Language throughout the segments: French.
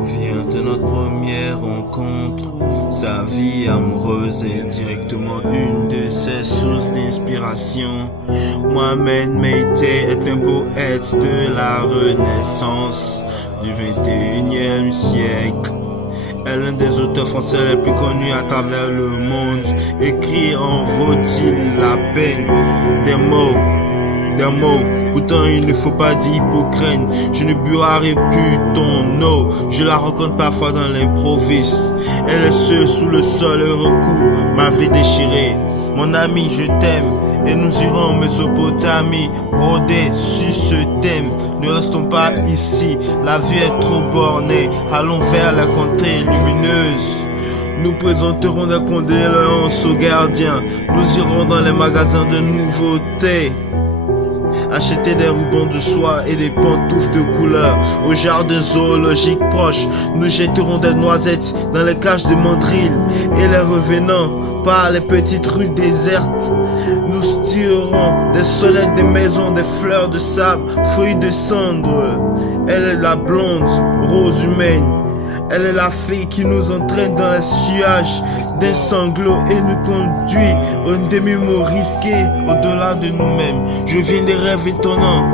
souviens de notre première rencontre. Sa vie amoureuse est directement une de ses sources d'inspiration. Mohamed Meïté est un poète de la Renaissance du 21e siècle. Est l'un des auteurs français les plus connus à travers le monde. Écrit en vaut-il la peine des mots. Pourtant il ne faut pas dire hypocrite. Je ne boirai plus ton eau. Je la rencontre parfois dans l'improviste. Elle est seule sous le sol et recouvre ma vie déchirée. Mon ami, je t'aime. Et nous irons en Mésopotamie, broder sur ce thème. Ne restons pas ici, la vie est trop bornée. Allons vers la contrée lumineuse. Nous présenterons des condoléances aux gardiens. Nous irons dans les magasins de nouveautés, acheter des rubans de soie et des pantoufles de couleur. Au jardin zoologique proche, nous jetterons des noisettes dans les cages de mandrilles. Et les revenants par les petites rues désertes, nous tirerons des sonnettes des maisons, des fleurs de sable, feuilles de cendre. Elle est la blonde, rose humaine. Elle est la fille qui nous entraîne dans les sillage d'un sanglot et nous conduit au demi-mot risqué au-delà de nous-mêmes. Je viens des rêves étonnants,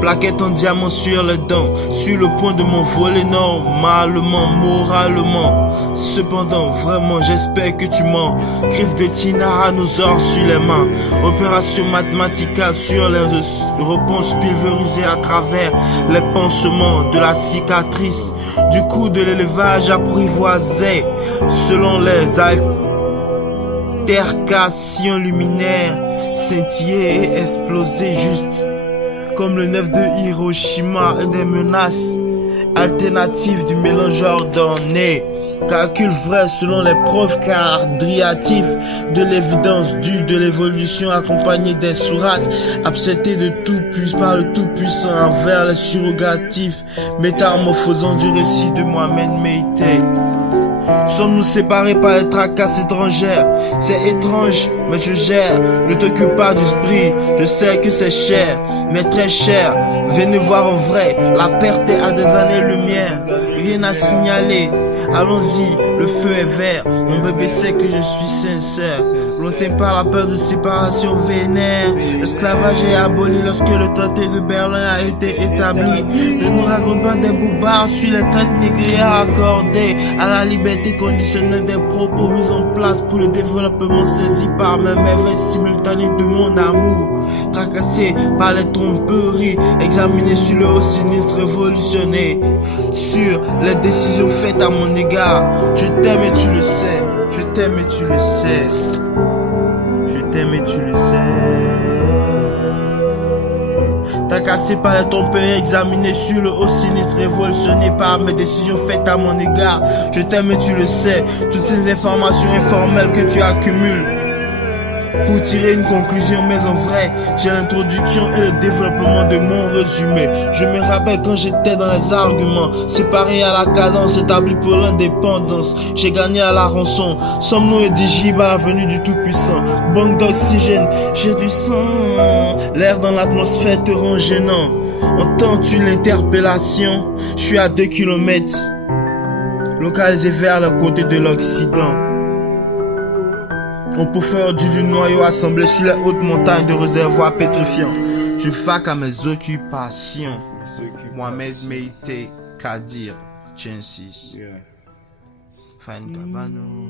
plaquettes en diamant sur les dents, sur le point de m'envoler normalement, moralement. Cependant, vraiment, j'espère que tu mens. Griffe de tyrannosaure sur les mains, opération mathématicale sur les réponses pulvérisées à travers les pansements de la cicatrice. Du coup de l'élevage apprivoisé, selon les altercations luminaires, scintiller et exploser juste comme le 9 de Hiroshima et des menaces alternatives du mélange ordonné. Calcul vrai selon les preuves quadriatives de l'évidence due de l'évolution accompagnée des sourates absétées de tout par le tout-puissant envers les surrogatifs métamorphosant du récit de Mohamed Meïté. Sommes-nous séparés par les tracasses étrangères? C'est étrange, mais je gère. Ne t'occupe pas du sprit, je sais que c'est cher, mais très cher. Venez voir en vrai, la perte est à des années-lumière. Rien à signaler, allons-y, le feu est vert. Mon bébé sait que je suis sincère. Lointain par la peur de séparation vénère. L'esclavage est aboli lorsque le traité de Berlin a été établi. Ne nous raconte pas des boubards sur les traites négrières accordées à la liberté conditionnelle des propos mis en place pour le développement saisi par mes merveilles simultanées de mon amour. Tracassé par les tromperies, examiné sur le haut sinistre révolutionné, sur les décisions faites à mon égard. Je t'aime et tu le sais, je t'aime et tu le sais, je t'aime et tu le sais. Tracassé par les tromperies, examiné sur le haut sinistre, révolutionné par mes décisions faites à mon égard. Je t'aime et tu le sais, toutes ces informations informelles que tu accumules pour tirer une conclusion, mais en vrai, j'ai l'introduction et le développement de mon résumé. Je me rappelle quand j'étais dans les arguments, séparés à la cadence, établis pour l'indépendance. J'ai gagné à la rançon. Sommes-nous éligibles à la venue du Tout-Puissant? Banque d'oxygène, j'ai du sang. L'air dans l'atmosphère te rend gênant. Entends-tu l'interpellation? Je suis à 2 kilomètres, localisé vers le côté de l'Occident. On peut faire du noyau assemblé sur les hautes montagnes de réservoirs pétrifiants. Je vaque à mes occupations. Mohamed Meïté, Kadir, Jensis. Fan Gabano.